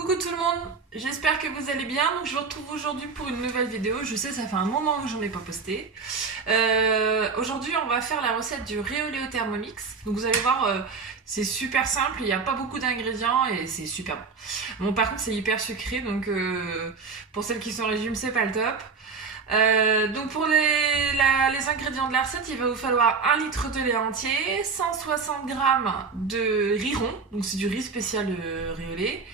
Coucou tout le monde, j'espère que vous allez bien. Donc je vous retrouve aujourd'hui pour une nouvelle vidéo. Je sais, ça fait un moment que j'en ai pas posté. Aujourd'hui, on va faire la recette du riz au lait au Thermomix. Donc vous allez voir, c'est super simple, il n'y a pas beaucoup d'ingrédients et c'est super bon. Bon, par contre, c'est hyper sucré, donc pour celles qui sont en régime, c'est pas le top. Donc pour les ingrédients de la recette, il va vous falloir 1 litre de lait entier, 160 g de riz rond, donc c'est du riz spécial riz au lait.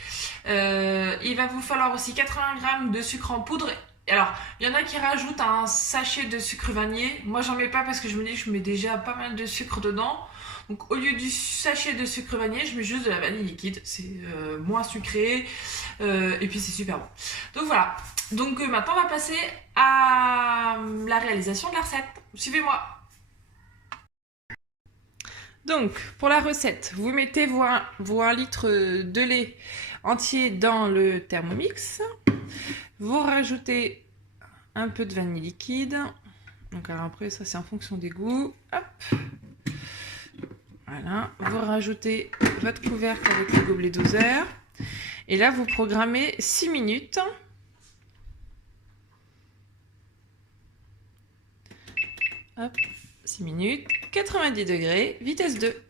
Il va vous falloir aussi 80 g de sucre en poudre. Alors, il y en a qui rajoutent un sachet de sucre vanillé. Moi, j'en mets pas parce que je me dis que je mets déjà pas mal de sucre dedans. Donc, au lieu du sachet de sucre vanillé, je mets juste de la vanille liquide. C'est moins sucré et puis c'est super bon. Donc voilà. Donc maintenant, on va passer à la réalisation de la recette. Suivez-moi. Donc, pour la recette, vous mettez vos 1 litre de lait entier dans le Thermomix. Vous rajoutez un peu de vanille liquide. Donc, alors après, ça c'est en fonction des goûts. Hop. Voilà. Vous rajoutez votre couvercle avec le gobelet doseur. Et là, vous programmez 6 minutes. Hop. 6 minutes, 90 degrés, vitesse 2.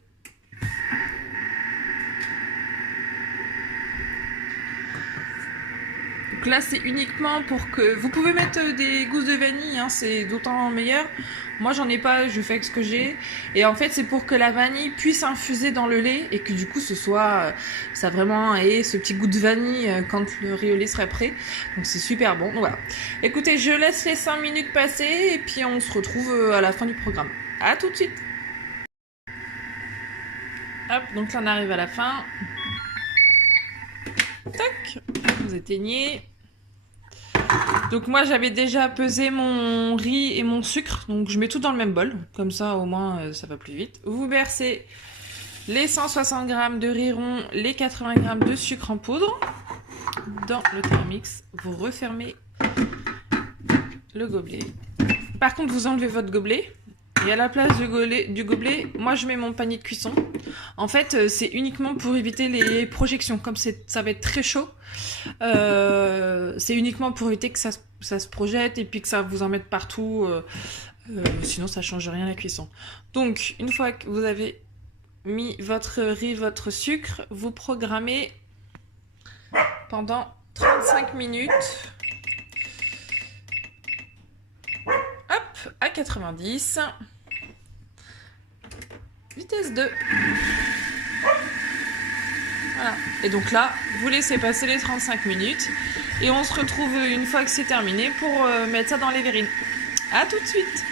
Donc là, c'est uniquement pour que... Vous pouvez mettre des gousses de vanille, hein, c'est d'autant meilleur. Moi, j'en ai pas, je fais avec ce que j'ai. Et en fait, c'est pour que la vanille puisse infuser dans le lait et que du coup, ça vraiment ait ce petit goût de vanille quand le riz au lait serait prêt. Donc, c'est super bon. Donc, voilà. Écoutez, je laisse les 5 minutes passer et puis on se retrouve à la fin du programme. À tout de suite. Hop, donc là, on arrive à la fin. Tac, vous éteignez. Donc moi j'avais déjà pesé mon riz et mon sucre, donc je mets tout dans le même bol, comme ça au moins ça va plus vite. Vous versez les 160 g de riz rond, les 80 g de sucre en poudre dans le Thermomix. Vous refermez le gobelet. Par contre vous enlevez votre gobelet et à la place du gobelet, moi je mets mon panier de cuisson. En fait c'est uniquement pour éviter les projections, comme ça va être très chaud. C'est uniquement pour éviter que ça se projette et puis que ça vous en mette partout. Sinon, ça change rien à la cuisson. Donc, une fois que vous avez mis votre riz, votre sucre, vous programmez pendant 35 minutes. Hop, à 90. Vitesse 2. Voilà. Et donc là, vous laissez passer les 35 minutes et on se retrouve une fois que c'est terminé pour mettre ça dans les verrines. A tout de suite.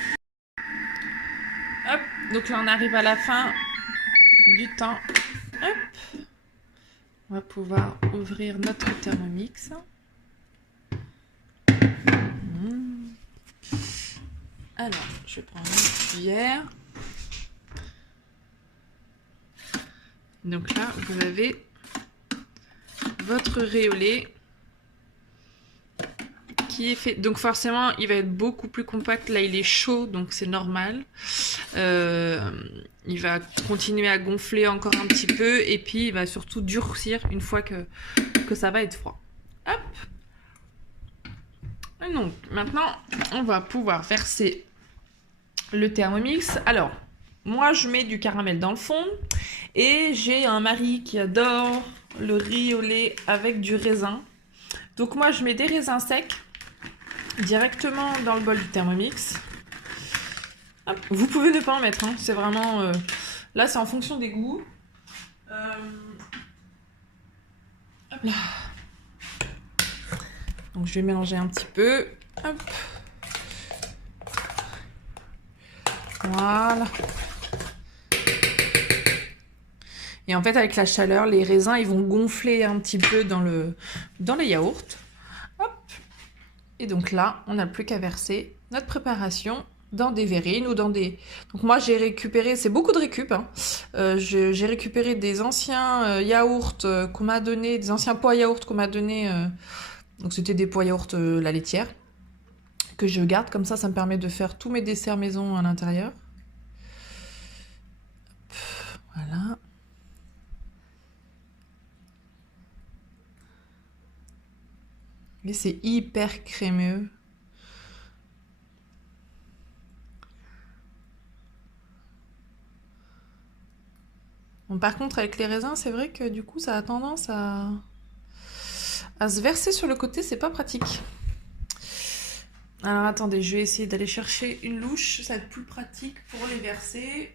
Hop, donc là on arrive à la fin du temps. Hop. On va pouvoir ouvrir notre Thermomix. Alors, je vais prendre une cuillère. Donc là, vous avez votre riz au lait qui est fait. Donc forcément, il va être beaucoup plus compact. Là, il est chaud, donc c'est normal. Il va continuer à gonfler encore un petit peu et puis il va surtout durcir une fois que ça va être froid. Hop. Et donc maintenant, on va pouvoir verser le Thermomix. Alors, moi, je mets du caramel dans le fond et j'ai un mari qui adore le riz au lait avec du raisin. Donc moi, je mets des raisins secs directement dans le bol du Thermomix. Hop. Vous pouvez ne pas en mettre, hein. C'est vraiment... Là, c'est en fonction des goûts. Hop là. Donc, je vais mélanger un petit peu. Hop. Voilà. Et en fait, avec la chaleur, les raisins, ils vont gonfler un petit peu dans les yaourts. Hop. Et donc là, on n'a plus qu'à verser notre préparation dans des verrines ou dans des... Donc moi, j'ai récupéré... C'est beaucoup de récup. Hein. J'ai récupéré des anciens yaourts qu'on m'a donné, des anciens pots à yaourt qu'on m'a donné. Donc c'était des pots à yaourt la laitière que je garde. Comme ça me permet de faire tous mes desserts maison à l'intérieur. Voilà. Mais c'est hyper crémeux. Bon, par contre, avec les raisins, c'est vrai que du coup, ça a tendance à se verser sur le côté, c'est pas pratique. Alors attendez, je vais essayer d'aller chercher une louche, ça va être plus pratique pour les verser.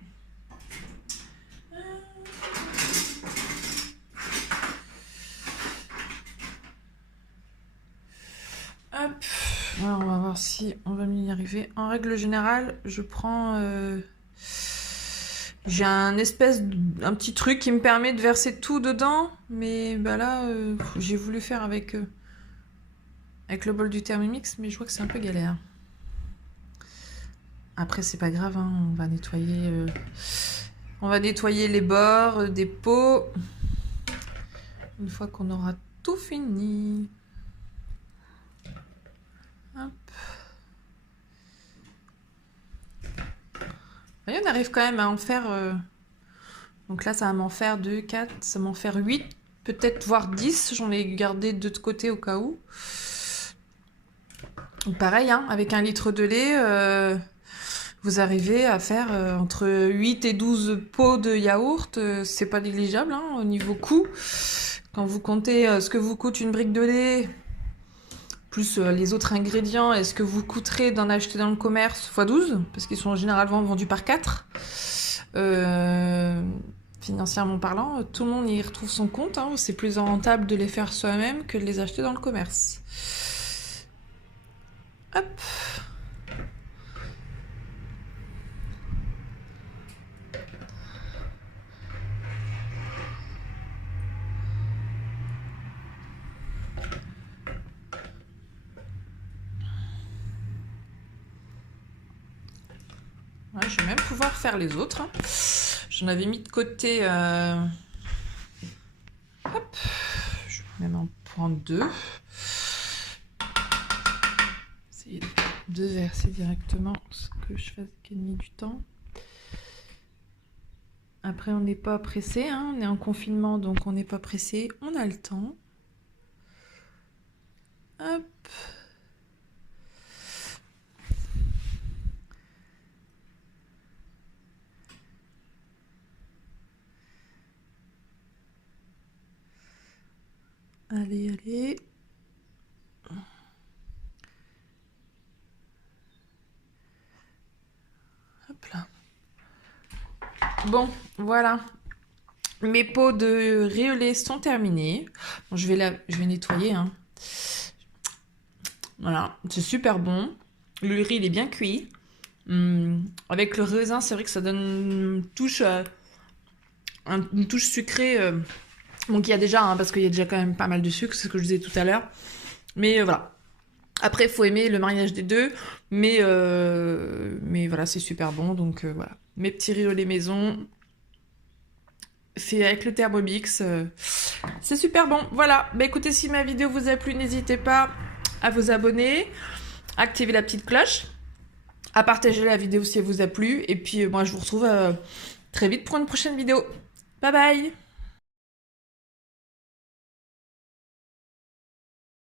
Hop. Alors on va voir si on va y arriver. En règle générale, je prends... j'ai un petit truc qui me permet de verser tout dedans, mais bah là, j'ai voulu faire avec le bol du Thermomix, mais je vois que c'est un peu galère. Après, c'est pas grave, hein, on va nettoyer les bords des pots une fois qu'on aura tout fini. Hop. Et on arrive quand même à en faire... Donc là, ça va m'en faire 2, 4, ça va m'en faire 8, peut-être voire 10. J'en ai gardé de l'autre côté au cas où. Donc pareil, hein, avec 1 litre de lait, vous arrivez à faire entre 8 et 12 pots de yaourt. C'est pas négligeable hein, au niveau coût. Quand vous comptez ce que vous coûte une brique de lait, plus les autres ingrédients, et ce que vous coûterez d'en acheter dans le commerce x 12, parce qu'ils sont généralement vendus par 4. Financièrement parlant, tout le monde y retrouve son compte. Hein. C'est plus rentable de les faire soi-même que de les acheter dans le commerce. Hop. Ouais, je vais même pouvoir faire les autres. Hein. J'en avais mis de côté. Hop. Je vais même en prendre 2. Essayer de verser directement ce que je fais gagner du temps. Après, on n'est pas pressé. Hein. On est en confinement, donc on n'est pas pressé. On a le temps. Hop. Allez, allez. Hop là. Bon, voilà. Mes pots de riz au lait sont terminés. Bon, je vais nettoyer. Hein. Voilà, c'est super bon. Le riz, il est bien cuit. Avec le raisin, c'est vrai que ça donne une touche sucrée. Bon, qu'il y a déjà, hein, parce qu'il y a déjà quand même pas mal de sucre, c'est ce que je disais tout à l'heure. Mais voilà. Après, il faut aimer le mariage des deux. Mais voilà, c'est super bon. Donc voilà. Mes petits riz au lait maison. Fait avec le Thermomix. C'est super bon. Voilà. Bah écoutez, si ma vidéo vous a plu, n'hésitez pas à vous abonner. Activer la petite cloche. À partager la vidéo si elle vous a plu. Et puis moi, je vous retrouve très vite pour une prochaine vidéo. Bye bye!